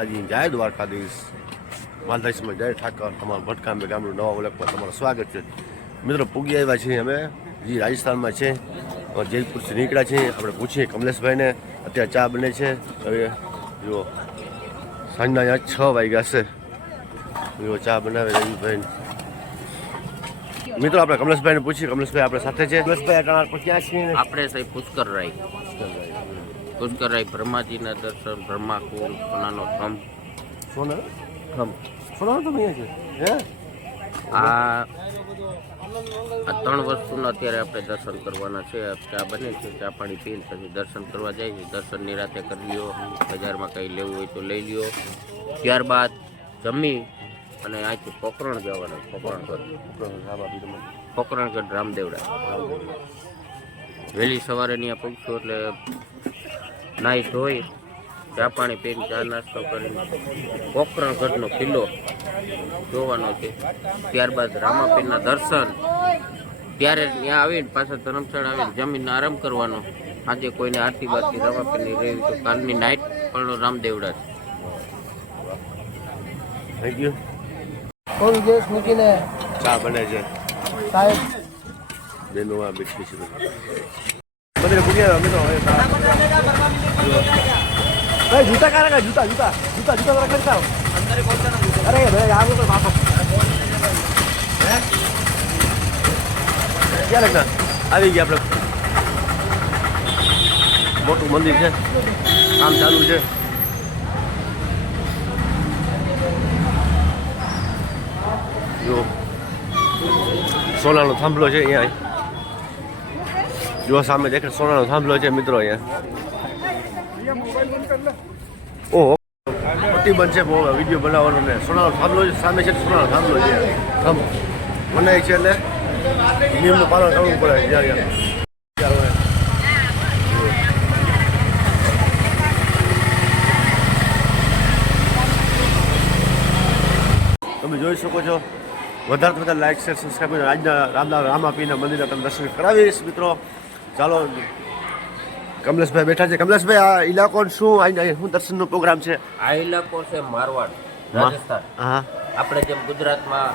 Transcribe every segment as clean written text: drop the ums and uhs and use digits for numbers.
આજે જય દ્વારકાધીશ માલધારીમાં જય ઠાકર તમારું ભટકામે ગામનું નવા ઓળખ પર તમારું સ્વાગત છે. મિત્રો પૂગી આવ્યા છીએ અમે જે રાજસ્થાનમાં છે, જયપુરથી નીકળ્યા છીએ. આપણે પૂછીએ કમલેશભાઈને, અત્યારે ચા બને છે. હવે જો સાંજના 6 વાગ્યા છે, જો ચા બનાવે રવિભાઈ. મિત્રો આપણે કમલેશભાઈને પૂછીએ. કમલેશભાઈ આપણે સાથે છે. કમલેશભાઈ અટાણા પર ક્યાં છીએ? આપણે સાહેબ પુષ્કરરાય બ્રહ્માજીના દર્શન, બ્રહ્માકુળ, સોનાનો થંભ. સોનાનો થંભ અહીંયા છે. હે આ 3 વસ્તુનો અત્યારે આપણે દર્શન કરવાના છે. ચા બને છે, ચા પાણી પીને પછી દર્શન કરવા જાય છે. દર્શન નિરાતે કરી લ્યો, બજારમાં કંઈ લેવું હોય તો લઈ લ્યો. ત્યારબાદ જમી અને અહીંથી પોકરણ જવાના. પોકરણગઢ રામદેવડા વહેલી સવારે ત્યાં પહોંચશું એટલે નાહી ધોઈ ચા પાણી પીને ચા નાસ્તો કરીને પોકરણગઢનો કિલ્લો જોવાનો છે. ત્યારબાદ રામાપીરના દર્શન, ત્યારે ત્યાં આવીને પાછા ધર્મશાળા આવીને જમીને આરામ કરવાનો. આજે કોઈને આરતી બારતી રામાપીરની રહેવી તો કાલની નાઇટ પણ રામદેવડા છે. Thank you. થોડું ગેસ મૂકીને ચા બને છે સાહેબ બેનો આ બેઠી છે. બધે પૂરી આવ્યા મિત્રો. ભાઈ જૂતા કારા કા જૂતા જૂતા જૂતા જૂતા જરા કરતા અરે ભાઈ આ તો બાપો ક્યાં લગતા આવી ગયા. આપણે મોટું મંદિર છે, કામ ચાલુ છે. જો સોનાનો થાંભલો છે અહીંયા. જો સામે દેખાય સોનાનો થાંભલો છે મિત્રો અહીંયા. ઓહો પ્રતિબંધ છે બહુ વિડીયો બનાવવાનો ને. સોનાનો થાંભલો છે સામે છે, સોનાનો થાંભલો છે. થંભ બનાય છે એટલે નિયમનું પાલન કરવું પડે. તમે જોઈ શકો છો. વધારે વધારે લાઈક શેર સબસ્ક્રાઈબ કરીને આજના રામાપીના મંદિરના તમે દર્શન કરાવીશ મિત્રો. ચાલો કમલેશભાઈ બેઠા છે. કમલેશભાઈ આ ઇલાકો શું શું દર્શનનો પ્રોગ્રામ છે? આ ઇલાકો છે મારવાડ, રાજસ્થાન. હા, આપણે જેમ ગુજરાતમાં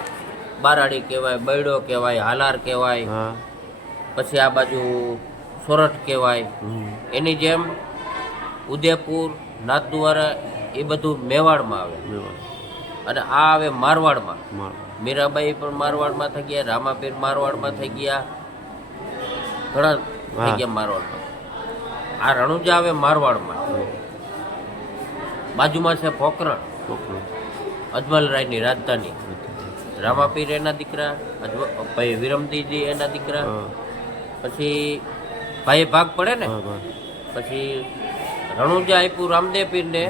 બારાડી કહેવાય, બૈડો કહેવાય, હાલાર કહેવાય, હા, પછી આ બાજુ સોરઠ કહેવાય, એની જેમ ઉદયપુર, નાથદ્વારા એ બધું મેવાડમાં આવે અને આ આવે મારવાડમાં. મીરાબાઈ પણ મારવાડમાં થઈ ગયા, રામાપીર મારવાડમાં થઈ ગયા, ઘણા થઈ ગયા મારવાડમાં. આ રણુજા આવે મારવાડમાં. બાજુમાં છે પોકરણ, અજમલરાયની રાજધાની. રામાપીર એના દીકરા, ભાઈ વિરમદીજી એના દીકરા. પછી ભાઈ ભાગ પડે ને, પછી રણુજા આપ્યું રામદેવપીરને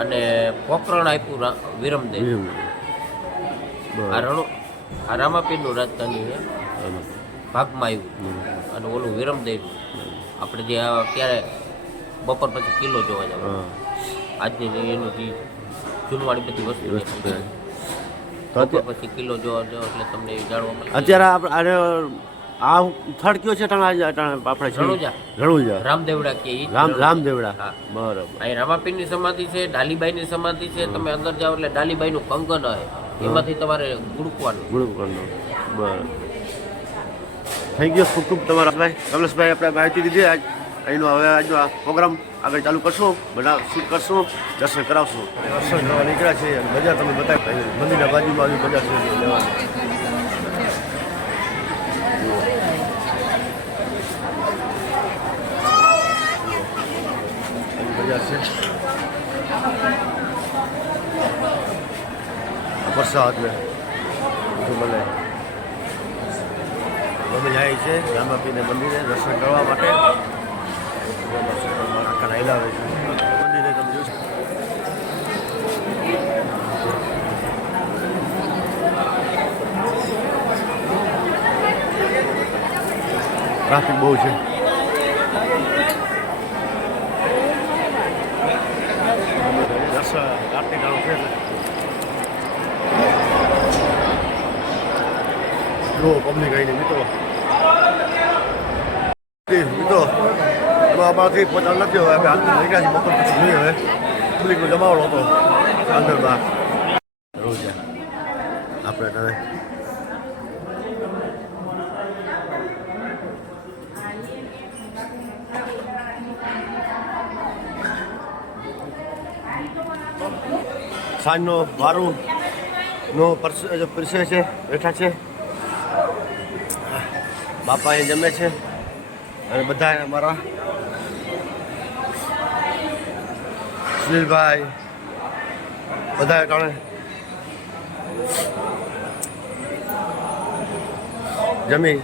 અને પોકરણ આપ્યું વિરમદેવ. આ રામાપીરનું રાજધાની છે, ભાગમાં આવ્યું. અને ઓલું વિરમદેવ આપણે જે અત્યારે બપોર પછી કિલ્લો જોવા જાવ. આજની એનું જે જૂનવાળી બધી વસ્તુ બપોર પછી કિલ્લો જોવા જાવ એટલે તમને જાણવા મળે. અત્યારે આ થર્ડ કયો છે આપણે રણુજા રામદેવડા કે રામદેવડા. બરાબર. અહીં રામાપીરની સમાધિ છે, ડાલીબાઈની સમાધિ છે. તમે અંદર જાઓ એટલે ડાલીબાઈનું કંગન હોય, એમાંથી તમારે ગુડકવાનું. બરાબર. થેન્ક યુ ખૂબ ખૂબ તમારા ભાઈ કમલેશભાઈ. આપણે માહિતી દીધી. અહીંનો હવે આજનો આ પ્રોગ્રામ આગળ ચાલુ કરશું, બધા શૂટ કરશું, દર્શન કરાવશું. દર્શન કરવા નીકળ્યા છે. બજાર તમે બતાવી મંદિરના બાજુમાં આવી બજાર છે લેવાની. બજાર છે વરસાદ ને બધું મળે. અમે જાય છે રામાપીને મંદિરે દર્શન કરવા માટે. આખા નાયલા આવે છે મંદિરે. તમે જોશો ટ્રાફિક બહુ છે. આરતી ચાલુ છે. જો પબ્લિક આવીને મિત્રો મિત્રો અમારાથી પોતાનું નથી. હવે આપણે હાથ નીકળ્યા છીએ બપોર પછી જોઈએ. હવે પબ્લિકનો જમાવડો હતો અંદરમાં એવું છે આપણે તમે સાંજનો વારું નો પરિસર છે બેઠા છે બાપા અહીં જમે છે અને બધા અમારા સુનિલભાઈ બધા કારણે જમી